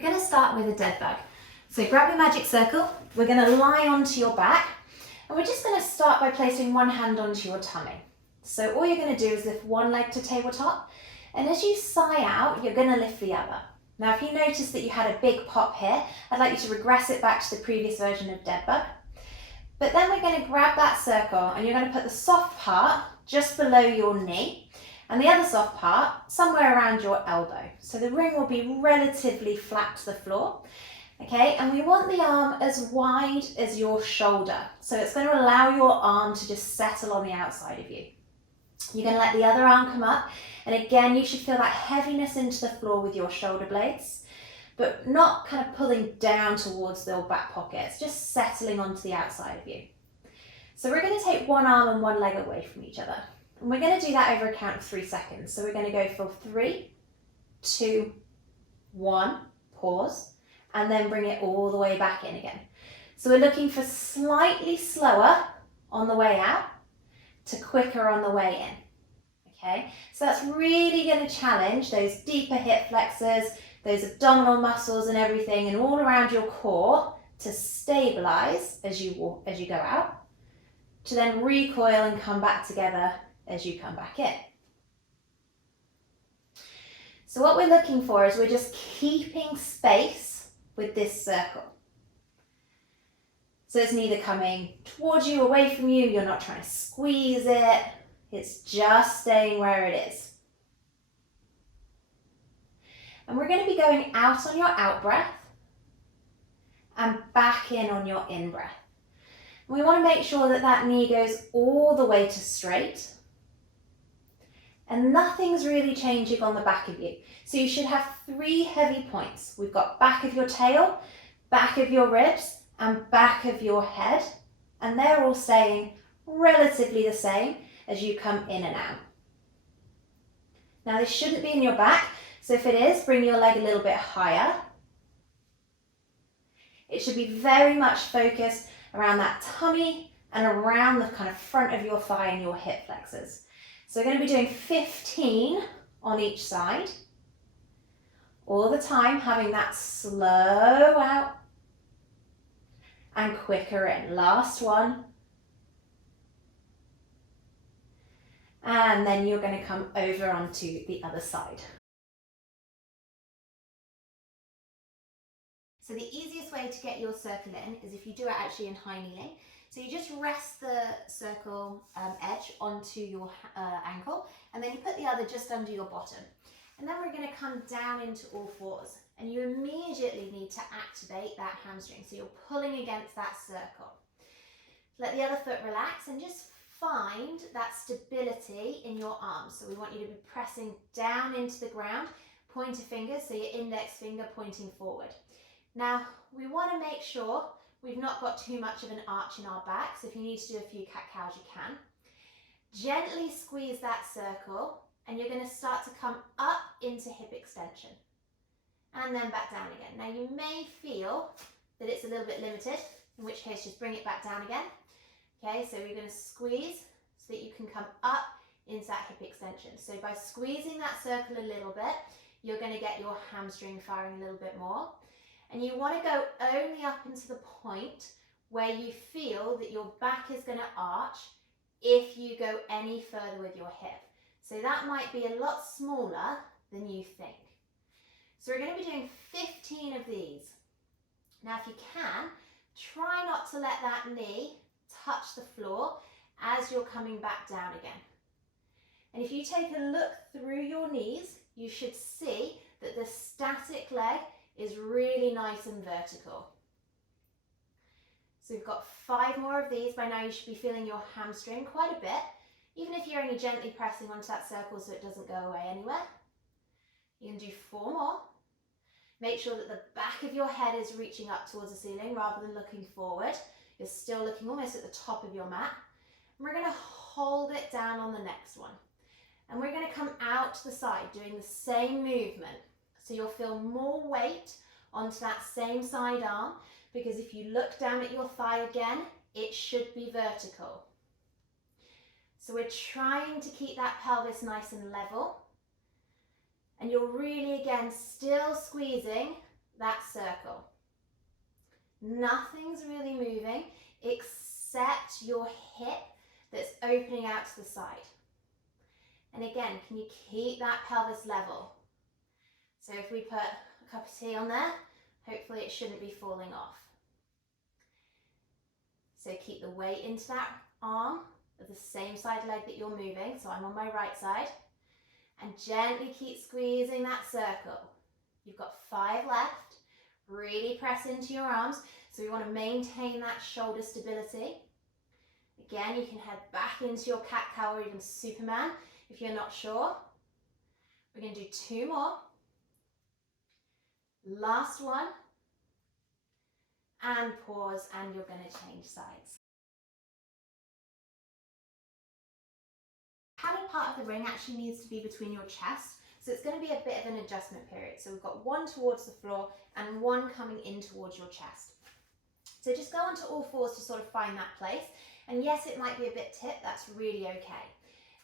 We're going to start with a dead bug. So grab your magic circle, we're going to lie onto your back, and we're just going to start by placing one hand onto your tummy. So all you're going to do is lift one leg to tabletop, and as you sigh out, you're going to lift the other. Now if you notice that you had a big pop here, I'd like you to regress it back to the previous version of dead bug. But then we're going to grab that circle and you're going to put the soft part just below your knee and the other soft part somewhere around your elbow. So the ring will be relatively flat to the floor. Okay, and we want the arm as wide as your shoulder. So it's going to allow your arm to just settle on the outside of you. You're going to let the other arm come up, and again you should feel that heaviness into the floor with your shoulder blades, but not kind of pulling down towards the back pocket. It's just settling onto the outside of you. So we're going to take one arm and one leg away from each other, and we're going to do that over a count of 3 seconds. So we're going to go for 3, 2, 1, pause, and then bring it all the way back in again. So we're looking for slightly slower on the way out to quicker on the way in. Okay, so that's really going to challenge those deeper hip flexors, those abdominal muscles and everything, and all around your core to stabilize as you go out, to then recoil and come back together as you come back in. So what we're looking for is we're just keeping space with this circle. So it's neither coming towards you, away from you, you're not trying to squeeze it, it's just staying where it is. And we're going to be going out on your out breath and back in on your in breath. And we want to make sure that that knee goes all the way to straight and nothing's really changing on the back of you. So you should have 3 heavy points. We've got back of your tail, back of your ribs, and back of your head, and they're all staying relatively the same as you come in and out. Now this shouldn't be in your back, so if it is, bring your leg a little bit higher. It should be very much focused around that tummy and around the kind of front of your thigh and your hip flexors. So we're going to be doing 15 on each side, all the time having that slow out and quicker in. Last one. And then you're going to come over onto the other side. So the easiest way to get your circle in is if you do it actually in high kneeling. So you just rest the circle edge onto your ankle, and then you put the other just under your bottom. And then we're going to come down into all fours, and you immediately need to activate that hamstring. So you're pulling against that circle. Let the other foot relax and just find that stability in your arms. So we want you to be pressing down into the ground, pointer fingers, so your index finger pointing forward. Now we want to make sure we've not got too much of an arch in our back, so if you need to do a few cat-cows you can. Gently squeeze that circle and you're going to start to come up into hip extension and then back down again. Now you may feel that it's a little bit limited, in which case just bring it back down again. Okay, so we're going to squeeze so that you can come up into that hip extension. So by squeezing that circle a little bit, you're going to get your hamstring firing a little bit more. And you want to go only up into the point where you feel that your back is going to arch if you go any further with your hip. So that might be a lot smaller than you think. So we're going to be doing 15 of these. Now if you can, try not to let that knee touch the floor as you're coming back down again. And if you take a look through your knees, you should see that the static leg is really nice and vertical. So we've got 5 more of these. By now you should be feeling your hamstring quite a bit, even if you're only gently pressing onto that circle so it doesn't go away anywhere. You can do 4 more. Make sure that the back of your head is reaching up towards the ceiling rather than looking forward. You're still looking almost at the top of your mat. And we're going to hold it down on the next one. And we're going to come out to the side doing the same movement. So you'll feel more weight onto that same side arm, because if you look down at your thigh again, it should be vertical. So we're trying to keep that pelvis nice and level. And you're really, again, still squeezing that circle. Nothing's really moving except your hip that's opening out to the side. And again, can you keep that pelvis level? So if we put a cup of tea on there, hopefully it shouldn't be falling off. So keep the weight into that arm of the same side leg that you're moving. So I'm on my right side. And gently keep squeezing that circle. You've got 5 left. Really press into your arms. So we want to maintain that shoulder stability. Again, you can head back into your cat-cow or even Superman if you're not sure. We're going to do 2 more. Last one. And pause, and you're going to change sides. Paddle part of the ring actually needs to be between your chest, so it's going to be a bit of an adjustment period. So we've got 1 towards the floor and 1 coming in towards your chest. So just go onto all fours to sort of find that place. And yes, it might be a bit tipped, that's really okay.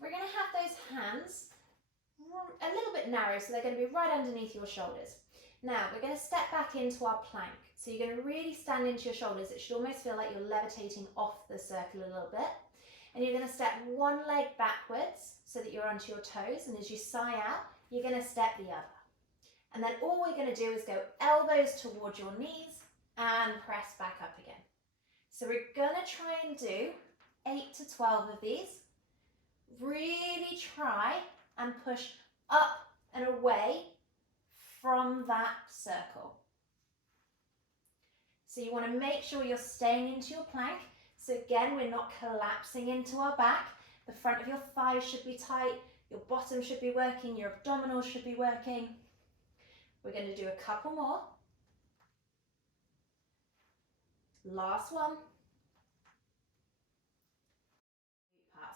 We're going to have those hands a little bit narrow, so they're going to be right underneath your shoulders. Now we're going to step back into our plank. So you're going to really stand into your shoulders. It should almost feel like you're levitating off the circle a little bit. And you're going to step one leg backwards so that you're onto your toes. And as you sigh out, you're going to step the other. And then all we're going to do is go elbows towards your knees and press back up again. So we're going to try and do 8 to 12 of these. Really try and push up and away from that circle. So you want to make sure you're staying into your plank. So again, we're not collapsing into our back. The front of your thighs should be tight. Your bottom should be working. Your abdominals should be working. We're going to do a couple more. Last one.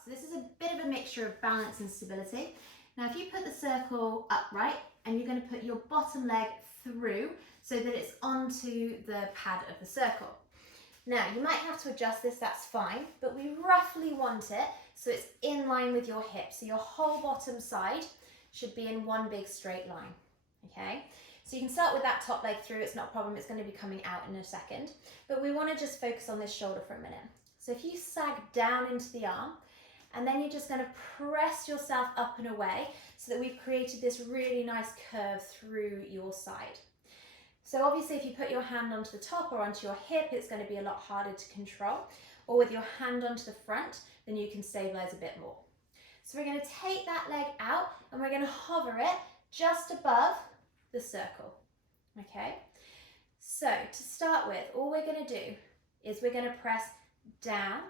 So this is a bit of a mixture of balance and stability. Now if you put the circle upright and you're going to put your bottom leg through so that it's onto the pad of the circle. Now you might have to adjust this, that's fine, but we roughly want it so it's in line with your hips. So your whole bottom side should be in one big straight line, okay? So you can start with that top leg through, it's not a problem, it's going to be coming out in a second. But we want to just focus on this shoulder for a minute. So if you sag down into the arm, and then you're just going to press yourself up and away so that we've created this really nice curve through your side. So obviously if you put your hand onto the top or onto your hip, it's going to be a lot harder to control. Or with your hand onto the front, then you can stabilize a bit more. So we're going to take that leg out and we're going to hover it just above the circle. Okay? So to start with, all we're going to do is we're going to press down,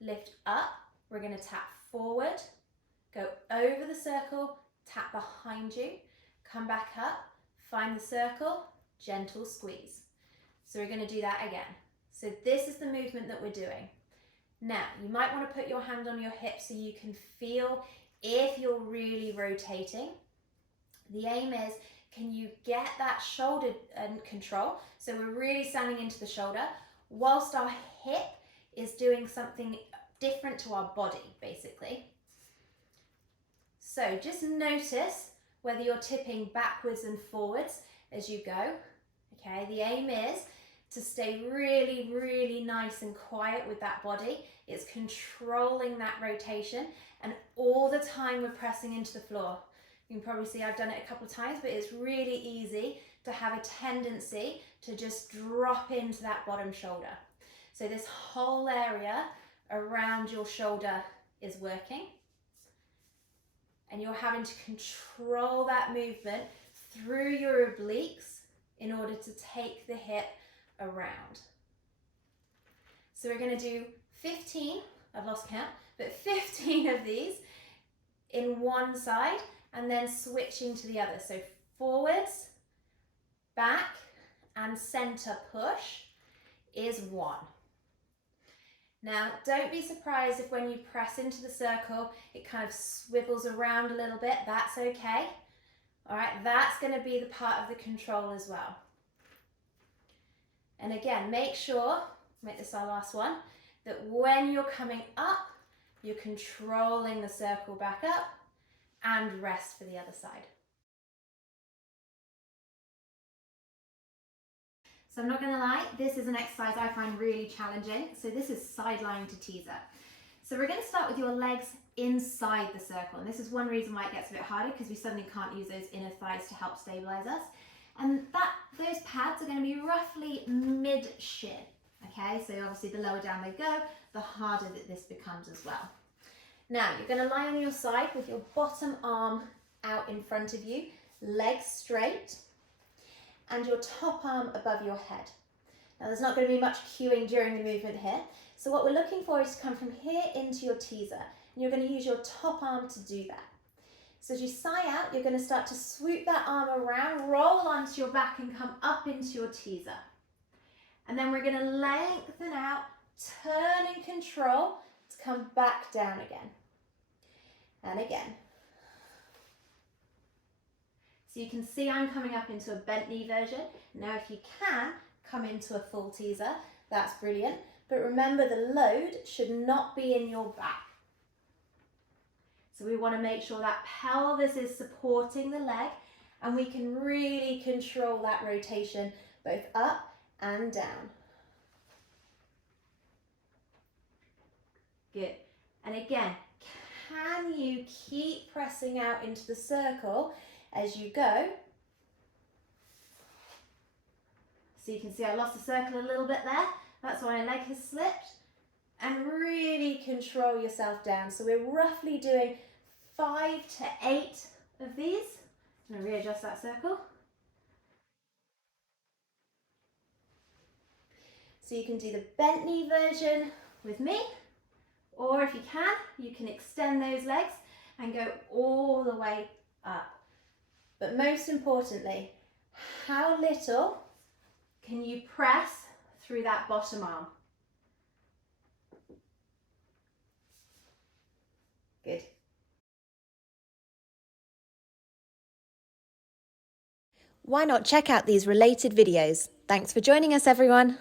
lift up, we're going to tap forward, go over the circle, tap behind you, come back up, find the circle, gentle squeeze. So we're going to do that again. So this is the movement that we're doing. Now, you might want to put your hand on your hip so you can feel if you're really rotating. The aim is, can you get that shoulder control? So we're really standing into the shoulder whilst our hip is doing something different to our body, basically. So just notice whether you're tipping backwards and forwards as you go. Okay, the aim is to stay really, really nice and quiet with that body. It's controlling that rotation, and all the time we're pressing into the floor. You can probably see I've done it a couple of times, but it's really easy to have a tendency to just drop into that bottom shoulder. So this whole area around your shoulder is working, and you're having to control that movement through your obliques in order to take the hip around. So we're going to do 15, I've lost count, but 15 of these in one side and then switching to the other. So forwards, back and center push is 1. Now, don't be surprised if when you press into the circle, it kind of swivels around a little bit. That's okay. All right, that's going to be the part of the control as well. And again, make sure, make this our last one, that when you're coming up, you're controlling the circle back up and rest for the other side. So I'm not going to lie, this is an exercise I find really challenging. So this is side lying to teaser. So we're going to start with your legs inside the circle. And this is one reason why it gets a bit harder, because we suddenly can't use those inner thighs to help stabilize us. And those pads are going to be roughly mid-shin. Okay, so obviously the lower down they go, the harder that this becomes as well. Now you're going to lie on your side with your bottom arm out in front of you, legs straight, and your top arm above your head. Now there's not going to be much cueing during the movement here. So what we're looking for is to come from here into your teaser. And you're going to use your top arm to do that. So as you sigh out, you're going to start to swoop that arm around, roll onto your back and come up into your teaser. And then we're going to lengthen out, turn and control to come back down again. And again. So you can see I'm coming up into a bent knee version. Now if you can, come into a full teaser, that's brilliant. But remember, the load should not be in your back. So we want to make sure that pelvis is supporting the leg, and we can really control that rotation both up and down. Good. And again, can you keep pressing out into the circle as you go? So you can see I lost the circle a little bit there. That's why my leg has slipped. And really control yourself down. So we're roughly doing 5 to 8 of these. I'm going to readjust that circle. So you can do the bent knee version with me, or if you can extend those legs and go all the way up. But most importantly, how little can you press through that bottom arm? Good. Why not check out these related videos? Thanks for joining us, everyone.